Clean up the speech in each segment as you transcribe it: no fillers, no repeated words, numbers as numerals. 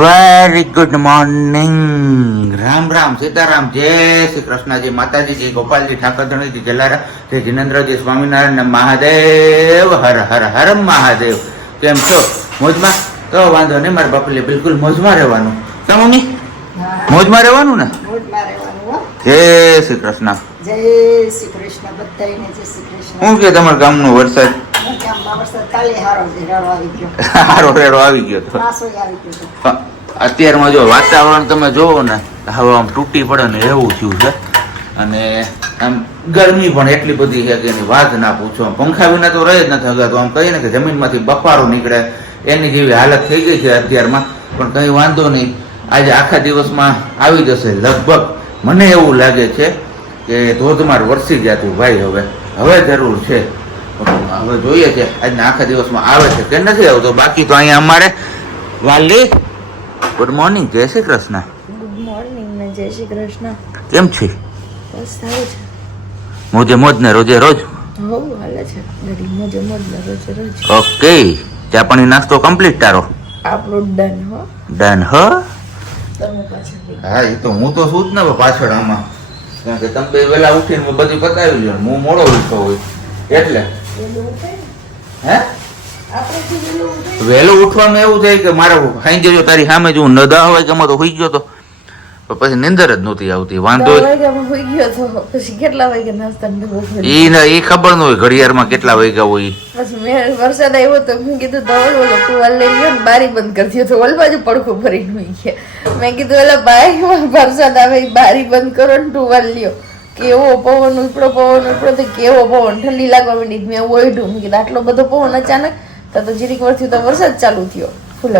Very good morning. Ram Ram, Sitaram, જય શ્રી કૃષ્ણ, જય માતાજી, જય ગોપાલજી, ઠાકરધણીજી, જલારા, જય જિનેન્દ્રજી, સ્વામિનારાયણ, મહાદેવ, હર હર હર મહાદેવ. કેમ છો? મોજમાં? તો વાંધો નહીં, મારા બાપુલે બિલકુલ મોજમાં રહેવાનું. તો મમ્મી મોજમાં રહેવાનું ને? જય શ્રી કૃષ્ણ. જય શ્રી કૃષ્ણ. બધાયને જય શ્રી કૃષ્ણ. શું કે તમારા ગામનો વરસાદ? ગામમાં વરસાદ કાલે હારો છે, રેડો આવી ગયો. હારો રેડો આવી ગયો તો માસોય આવી ગયો તો. અત્યારમાં જો વાતાવરણ તમે જોવો ને, હવે આમ તૂટી પડે ને એવું થયું છે. અને આમ ગરમી પણ એટલી બધી છે કે એની વાત ના પૂછો. પંખા વિના તો રહી જ નથી હગાતું. આમ કહીએ ને કે જમીનમાંથી બફારો નીકળે એની જેવી હાલત થઈ ગઈ છે અત્યારમાં. પણ કંઈ વાંધો નહીં, આજે આખા દિવસમાં આવી જશે લગભગ. મને એવું લાગે છે કે ધોધમાર વરસી જતું ભાઈ. હવે જરૂર છે. હવે જોઈએ છે આજના આખા દિવસમાં આવે છે કે નથી આવતો. બાકી તો અહીંયા અમારે વાલી ગુડ મોર્નિંગ, જય શ્રી કૃષ્ણ. ગુડ મોર્નિંગ ને જય શ્રી કૃષ્ણ. કેમ છે? બસ સારું છે. મોજે મોજ ને રોજે રોજ? હો હાલે છે ઘડી મોજે મોજ ને રોજ રોજ. ઓકે, ચા પાણી નાસ્તો કમ્પ્લીટ તારો? આપણું ડન હો. ડન હો? તમે પાછળ હા, એ તો હું તો શું જ ને પાછળ આમાં. કારણ કે તમે બે વહેલા ઉઠીને બધું પતાવી લ્યો. હું મોડો ઉઠતો હોય એટલે. હે? વહેલું ઉઠવામાં એવું થાય કે મારે સાંજે જો તારી સામે જો ન દા હોય કે તો હોઈ ગયો તો પછી નિંદર જ નહોતી આવતી. વાંધો હોઈ ગયો તો પછી કેટલા વાગે નાસ્તા એ ખબર ન હોય ઘડિયાળમાં કેટલા વાગ્યા હોય. પછી મેં વરસાદ આવ્યો તો મેં કીધું ધવલ ઓલો કુવાલ લઈ ગયો ને બારી બંધ કરી દીધો. ઓલ બાજુ પડખું ભરીને હોઈ ગયા. મેં કીધું ઓલા બાઈકમાં વરસાદ આવે બારી બંધ કરો ને ટુવાલ લ્યો. કેવો પવન ઉપડો તો કેવો પવન, ઠંડી લાગવા માંડી. મેં ઓઢું, મેં કીધું આટલો બધો પવન અચાનક તો જીરીક વર્ષથી તો વરસાદ ચાલુ થયો ફૂલ.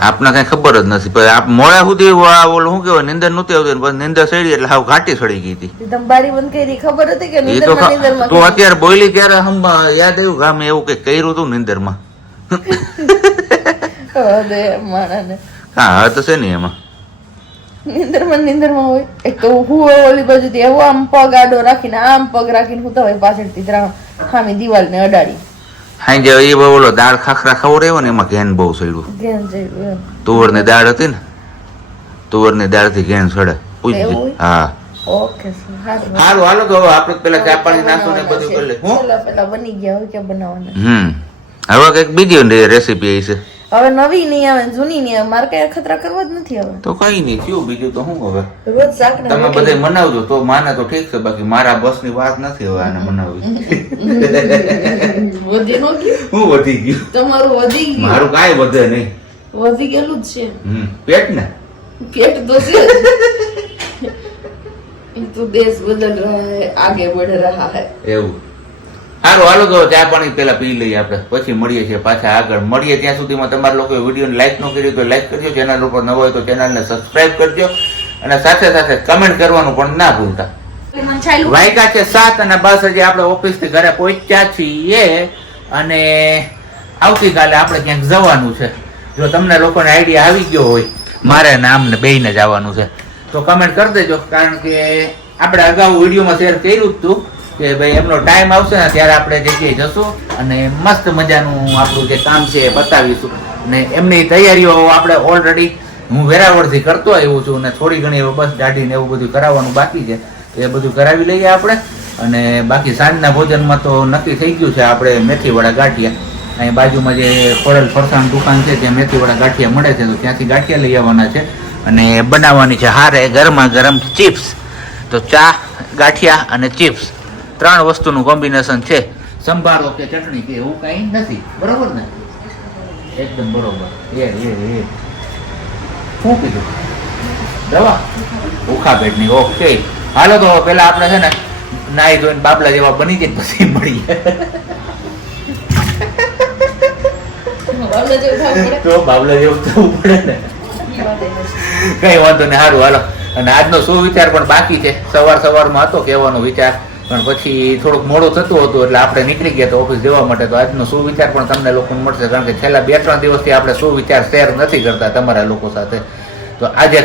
આપને કઈ ખબર જ નથી. પછી આપ મોડા સુધી ઓલું શું કહેવાય નિંદર નહોતી આવતી. પછી નિંદર સડી એટલે હાવ ઘાટી સડી ગઈ હતી. તમે બારી બંધ કરી ખબર હતી કે એ તો અત્યારે બોલી ત્યારે યાદ આવ્યું કે મેં એવું કઈ કર્યું હતું નિંદરમાં. માણાને હા તો છે ને એમાં નિંદરમાં હોય. એક તો હું ઓલી બાજુથી એવો આમ પગ આડો રાખીને આમ પગ રાખીને હું તો હોય પાછળથી ખામી દિવાલ ને અડાડી. હાઈ એ ઓલો દાળ ખાખરા ખવડાવ્યો ને એમાં ઘેન બહુ સડ્યું. તુવર ની દાળ હતી ને, તુવર ની દાળ થી ઘેન સડે. હા ઓકે સારું. હાલો તો હવે આપણે પેલા ચા પાણી નાસ્તો ને બધું કરી લે. પેલા બની ગયા હોય કે બનાવવાના. હવે કઈક બીજી રેસીપી આવી છે. હવે નવી નહીં આવે, જૂની નહીં આવે. મારે કઈ ખતરા કરવા જ નથી હવે. તો કઈ નહીં થયું બીજું તો શું હવે. રોજ શાક તમે બધે મનાવજો તો માને તો ઠીક છે. બાકી મારા બસ ની વાત નથી હવે આને મનાવવી. વધી નો ગયું? હું વધી ગયું? તમારું વધી ગયું? મારું કાંઈ વધે નહીં. વધી ગયેલું જ છે. પેટ ને પેટ તો છે. તો દેશ બદલ રહા હૈ, આગે बढ़ રહા હૈ. એવું. સારું હાલો તો ચા પાણી પેલા પી લઈએ આપણે, પછી મળીએ છીએ પાછા આગળ. મળીએ ત્યાં સુધીમાં તમારા લોકોએ વિડીયોને લાઈક ન કર્યું તો લાઈક કરજો. ચેનલ ઉપર નવો હોય તો ચેનલને સબસ્ક્રાઇબ કરજો. અને સાથે સાથે કમેન્ટ કરવાનું પણ ના ભૂલતા. વાયકા છે 7 અને બસ હજી આપણે ઓફિસ થી ઘરે પહોંચ્યા છીએ. અને આવતીકાલે આપણે ક્યાંક જવાનું છે. જો તમને લોકોને આઈડિયા આવી ગયો હોય મારે ને આમને બેયને જવાનું છે તો કમેન્ટ કરી દેજો. કારણ કે આપણે અગાઉ વિડીયોમાં શેર કર્યું જ હતું કે ભાઈ એમનો ટાઈમ આવશે ને ત્યારે આપણે જગ્યાએ જશું અને મસ્ત મજાનું આપણું જે કામ છે એ બતાવીશું. અને એમની તૈયારીઓ આપણે ઓલરેડી હું વેરાવળથી કરતો આવ્યો છું. અને થોડી ઘણી બસ ગાડીને એવું બધું કરાવવાનું બાકી છે. એ બધું કરાવી લઈએ આપણે. અને બાકી સાંજના ભોજનમાં તો નક્કી થઈ ગયું છે આપણે મેથીવાળા ગાંઠિયા. અહીં બાજુમાં જે ખોડલ ફરસાણ દુકાન છે ત્યાં મેથીવાળા ગાંઠિયા મળે છે તો ત્યાંથી ગાંઠિયા લઈ આવવાના છે. અને બનાવવાની છે હારે ગરમા ગરમ ચિપ્સ. તો ચા, ગાંઠિયા અને ચિપ્સ 3 વસ્તુનું કોમ્બિનેશન છે. સંભારો કે ચટણી કે એવું કઈ નથી. બરોબર ને? એકદમ બરોબર. શું કીધું? દવા ઉખા પેટની. ઓકે હાલો તો પેલા આપણે છે ને નાઈ ધોઈને બાબલા જેવા બની જાય પછી મળીએ. તો બાબલા જેવું થવું પડે ને. કઈ વાંધો નહીં. સારું હાલો. અને આજનો સુવિચાર પણ બાકી છે. સવારમાં હતો કહેવાનો વિચાર પણ પછી થોડુંક મોડું થતું હતું એટલે આપણે નીકળી ગયા તો ઓફિસ જવા માટે. તો આજનો સુવિચાર પણ તમને લોકોને મળશે. કારણ કે છેલ્લા 2-3 દિવસથી આપણે સુવિચાર શેર નથી કરતા તમારા લોકો સાથે. તો આજે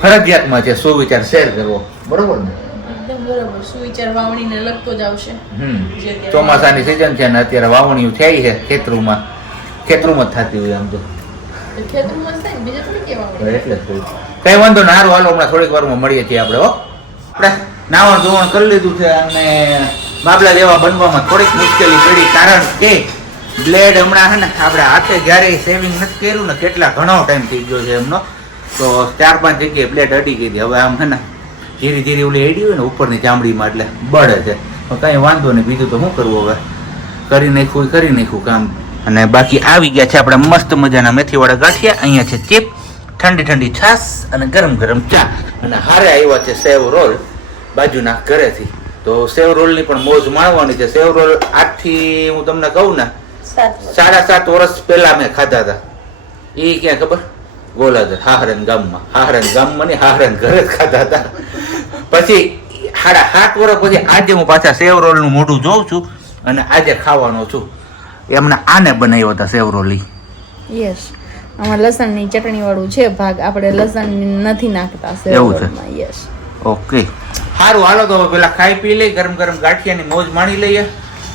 ફરજિયાતમાં છે સુવિચાર શેર કરવો. બરોબર ને? બરોબર. સુવિચાર વાવણીને લગતો જ આવશે. ચોમાસાની સિઝન છે ને અત્યારે વાવણીઓ થઈ છે ખેતરોમાં જ થતી હોય આમ તો. ખેતરમાં જ થાય બીજું થોડી કેવા એટલે જ કહ્યું. કઈ વાંધો ના, હારું હાલો હમણાં થોડીક વારમાં મળીએ છીએ આપણે. હો આપણે નાવણ ધોવણ કરી લીધું છે અને બાબલા જેવા બનવામાં થોડીક મુશ્કેલી પડી, કારણ કે બ્લેડ હમણાં હે ને આપણે હાથે જ્યારે સેવિંગ નથી કર્યું ને કેટલા ઘણો ટાઈમ થઈ ગયો છે એમનો, તો 4-5 જગ્યાએ બ્લેડ અડી ગઈ હતી. હવે આમ હે ને ધીરે ધીરે ઓલી અડી હોય ને ઉપરની ચામડીમાં એટલે બળે છે. કઈ વાંધો નહીં, બીજું તો શું કરવું, હવે કરી નાખ્યું કામ. અને બાકી આવી ગયા છે આપણે મસ્ત મજાના મેથીવાળા ગાંઠિયા. અહીંયા છે ચીપ, ઠંડી ઠંડી છાશ અને ગરમ ગરમ ચા. અને હારે આવ્યા છે સેવ રોલ બાજુના ઘરેથી. તો સેવ રોલની પણ મોજ માણવાની છે. સેવ રોલ આજથી હું તમને કહું ને 7.5 વર્ષ પહેલા મેં ખાધા હતા. એ ક્યાં ખબર? ગોલાધર હાહરન ગામમાં ને હાહરન ઘરે જ ખાધા હતા. પછી 7.5 વર્ષ પછી આજે હું પાછા સેવ રોલ નું મોઢું જોઉં છું અને આજે ખાવાનો છું. એમને આને બનાવ્યો હતા સેવ રોલ. યસ, આમાં લસણની ચટણી વાળું છે ભાગ, આપણે લસણ નથી નાખતા એવું છે. યસ, ઓકે સારું, હાલો તો હવે પેલા ખાઈ પી લઈ, ગરમ ગરમ ગાંઠિયાની મોજ માણી લઈએ.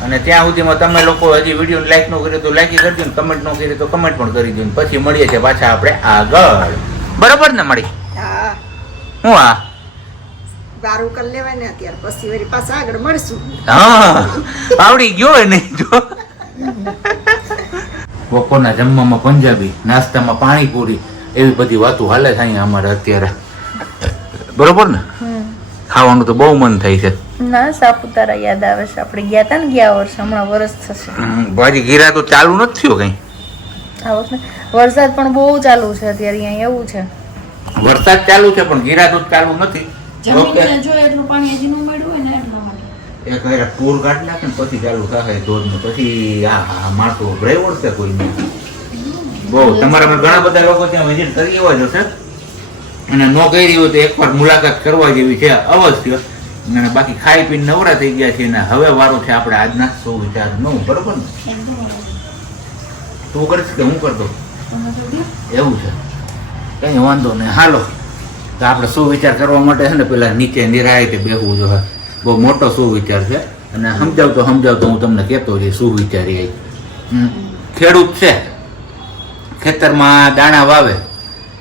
અને ત્યાં સુધીમાં તમે લોકો હજી વિડીયો લાઈક નો કર્યો તો લાઈક કરજો ને, કમેન્ટ નો કર્યો તો કમેન્ટ પણ કરી દો. પછી મળીએ છીએ પાછા આપણે આગળ. બરોબર ને મળી? હું વારું કરી લેવાય ને અત્યારે, પછી વળી પાછા આગળ મળશું. હા, આવડી ગયો ને જો. બપોરના જમવામાં પંજાબી, નાસ્તામાં પાણીપુરી, એવી બધી વાતો હાલે છે અહીંયા અમારે અત્યારે. બરોબર ને? ખાવાનું તો બહુ મન થાય છે. ના, સાપુતારા યાદ આવે છે. આપણે ગયા હતા ને ગયા વર્ષે, હમણાં વરસ થશે. બાજી ગીરા તો ચાલુ નથી થયો કઈ આ વખતે. વરસાદ પણ બહુ ચાલુ છે અત્યારે અહીંયા, એવું છે. વરસાદ ચાલુ છે પણ ગીરા તો ચાલુ નથી. જમીનને જો એટલું પાણી હજી ન મળ્યું હોય ને એટલા માટે. એક વાર પૂર કાઢી નાખે ને પછી ચાલુ થાય ધોધનું, પછી આ માણસો ભરાઈ વળશે કોઈ નહીં. બહુ તમારા ઘણા બધા લોકો ત્યાં વિઝિટ કરી એવા જ હશે, અને ન કરી હોય તો એકવાર મુલાકાત કરવા જેવી છે અવશ્ય. અને બાકી ખાઈ પીને નવરા થઈ ગયા છે ને હવે વારો છે આપણે આજના સુવિચાર નો. બરોબર ને? તું કરીશ કે હું કરતો? એવું છે, કઈ વાંધો નહીં. હાલો તો આપણે સુવિચાર કરવા માટે છે ને પેલા નીચે નિરાયતે બેસવું જોઈએ. બહુ મોટો સુવિચાર છે અને સમજાવતો હું તમને કહેતો જે સુવિચાર એ ખેડૂત છે, ખેતરમાં દાણા વાવે,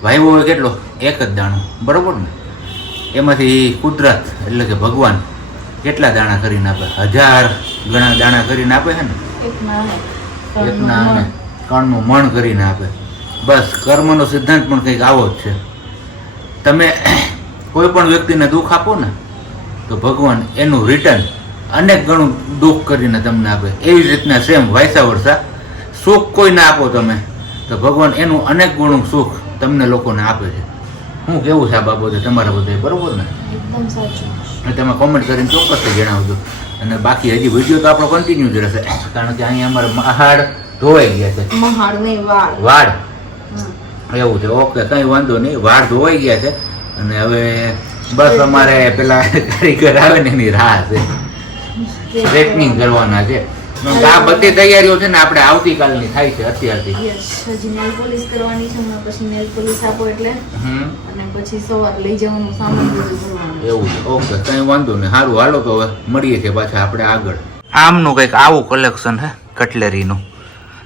વાવ્યો હોય કેટલો? એક જ દાણો. બરોબર ને? એમાંથી કુદરત એટલે કે ભગવાન કેટલા દાણા કરીને આપે? 1000 ગણા દાણા કરીને આપે છે ને. એકના અને કણનું મણ કરીને આપે. બસ કર્મનો સિદ્ધાંત પણ કંઈક આવો જ છે. તમે કોઈ પણ વ્યક્તિને દુઃખ આપો ને તો ભગવાન એનું રિટર્ન અનેક ગણું દુઃખ કરીને તમને આપે. એવી જ રીતના સેમ વાયસા વર્ષા સુખ કોઈને આપો તમે તો ભગવાન એનું અનેક ગણું સુખ તમને લોકોને આપે છે. શું કેવું છે આ બાબતે તમારા બધે? બરોબર ને? એકદમ સાચું. તમે કોમેન્ટ કરીને ચોક્કસથી જણાવજો. અને બાકી હજી વિડીયો તો આપણો કન્ટિન્યુ જ રહેશે, કારણ કે અહીંયા અમારે મહાડ ધોવાઈ ગયા છે. મહાડ નહીં, વાડ એવું છે. ઓકે, કઈ વાંધો નહીં, વાડ ધોવાઈ ગયા છે. અને હવે બસ અમારે પેલા કારીગર આવે ને એની રાહ છે, સ્ટ્રેટનિંગ કરવાના છે. આ બધી તૈયારીઓ છે ને આપણે આવતીકાલની થાય છે અત્યારથી. હજી નેલ પોલિશ કરવાની છે, હમણાં પછી નેલ પોલિશ આપો એટલે, અને પછી સવારે લઈ જવાનું સામાન બધું ભરવાનું. એવું છે. ઓકે, કઈ વાંધો નહીં. સારું, હાલો તો હવે મળીએ છીએ પાછા આપણે આગળ. આમનું કંઈક આવું કલેક્શન હે કટલેરીનું.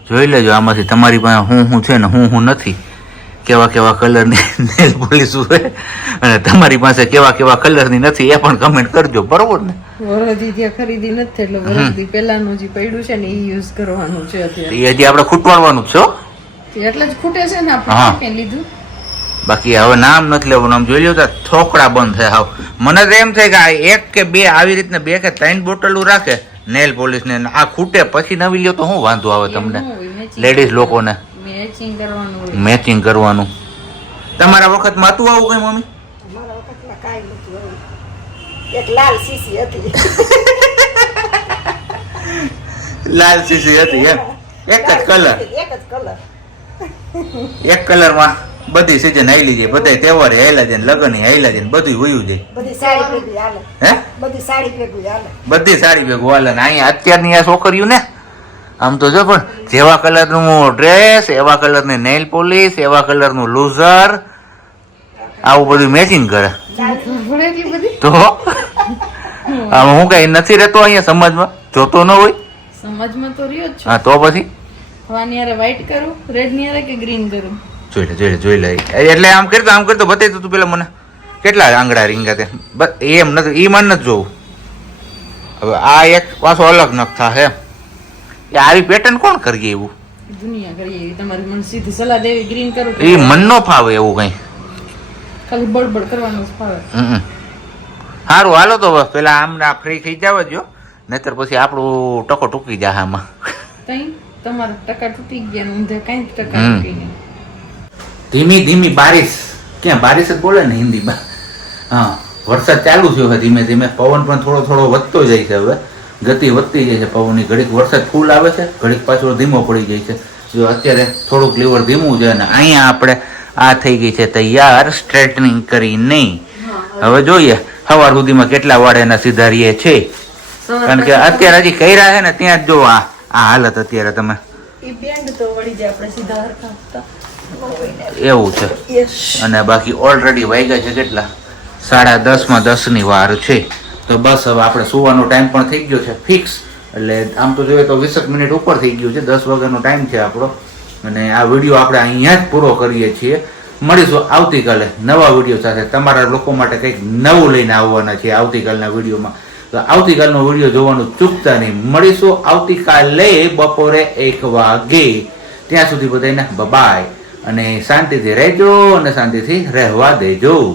જોઈ લેજો આમાંથી તમારી પાસે હું છે ને હું નથી, કેવા કેવા કલરની નેલ પોલિશ હોય અને તમારી પાસે કેવા કેવા કલરની નથી એ પણ કમેન્ટ કરજો. બરોબર ને? વરદી ત્યાં ખરીદી નથી એટલે વરદી પહેલાનું જે પડ્યું છે ને એ યુઝ કરવાનું છે અત્યારે. એ હજી આપણે ખૂટવાનું જ છે, એટલે જ ખૂટે છે ને આપણે લીધું. બાકી હવે નામ નથી લેવાનું. આમ જોઈ લો તો થોકડા બંધ થાય. હાવ મને તો એમ થાય કે આ 1 કે 2 આવી રીતના 2 કે 3 બોટલો રાખે નેલ પોલિશ ને, આ ખૂટે પછી નવી લ્યો તો શું વાંધો આવે તમને લેડીઝ લોકોને? મેચિંગ કરવાનું. તમારા વખતમાં હતું આવું કઈ મમ્મી? અમારા વખતમાં કાંઈ નતું આવું. એક લાલ શીશી હતી. લાલ શીશી હતી એમ? એક જ કલર? એક જ કલર. એક કલરમાં બધી સીઝન આયલી જાય, બધા તહેવારે આયલા જાય, લગ્ન આયલા જાય, બધું વયું જાય. બધી સાડી ભેગું હાલે. હે? બધી સાડી ભેગું હાલે. બધી સાડી ભેગું હાલે. ને અહીંયા અત્યારની આ છોકરીઓ ને આમ તો જો પણ જેવા કલરનું ડ્રેસ, એવા કલરની નેલ પોલિશ, એવા કલરનું લૂઝર, આવું બધું મેચિંગ કરે. તો આમ હું કઈ નથી રહેતો અહીંયા સમાજમાં? જોતો ન હોય સમાજમાં તો રહ્યો જ હા, તો પછી વાનિયારે વ્હાઈટ કરું, રેડ નિયારે કે ગ્રીન કરું? જોઈ લે એટલે આમ કરતો બતાવી તું પેલા મને કેટલા આંગળા રીંગા તે એમ નથી ઈ મન નથી જોવું. હવે આ એક પાછો અલગ નકથા હે એ આવી પેટર્ન કોણ કરીએ એવું દુનિયા કરીએ તમારી મને સીધી સલાહ દેવી ગ્રીન કરો એ મન નો ફાવે એવું કઈ. ખાલી બળબડ કરવાનું જ ફાવે. સારું હાલો તો બસ પેલા આમ ફ્રી થઈ જાવ જો નહીતર પછી આપણું ટકો ટૂકી જાય આમાં. તઈ તમારા ટકા તૂટી ગયા ને ઊંધે કઈ ટકા તૂટી નહીં. ધીમી ધીમી બારિશ ક્યાં બારિશ જ બોલે ને હિન્દીમાં. હા વરસાદ ચાલુ થયો છે ધીમે ધીમે પવન પણ થોડો થોડો વધતો જાય છે. હવે ગતિ વધતી જાય છે પવનની. ઘડીક વરસાદ ફૂલ આવે છે ઘડીક પાછો ધીમો પડી જાય છે. જો અત્યારે થોડુંક લીવર ધીમું છે અને અહીંયા આપણે આ થઈ ગઈ છે તૈયાર સ્ટ્રેટનિંગ કરી નહીં. હવે જોઈએ સવાર સુધીમાં કેટલા વાળ એના સુધારીએ છે કારણ કે અત્યારે હજી કર્યા છે ને ત્યાં જ જો આ હાલત અત્યારે તમે ઈ બેન્ડ તો વળી જાય આપણે સીધા હરખા એવું છે. અને બાકી ઓલરેડી વાગ્યા છે કેટલા 10:30 વાર છે. તો બસ હવે આપણે સુવાનો ટાઈમ પણ થઈ ગયો છે ફિક્સ. એટલે આમ તો જોઈએ તો 20 મિનિટ ઉપર થઈ ગયું છે. 10 વાગ્યાનો ટાઈમ છે આપણો અને આ વિડીયો આપણે અહીંયા જ પૂરો કરીએ છીએ. મળીશું આવતીકાલે નવા વિડીયો સાથે. તમારા લોકો માટે કંઈક નવું લઈને આવવાના છે આવતીકાલના વિડીયોમાં. તો આવતીકાલનો વિડીયો જોવાનું ચૂકતા નહીં. મળીશું આવતીકાલે બપોરે 1 વાગે. ત્યાં સુધી બધાને બાય અને શાંતિથી રહેજો અને શાંતિથી રહેવા દેજો.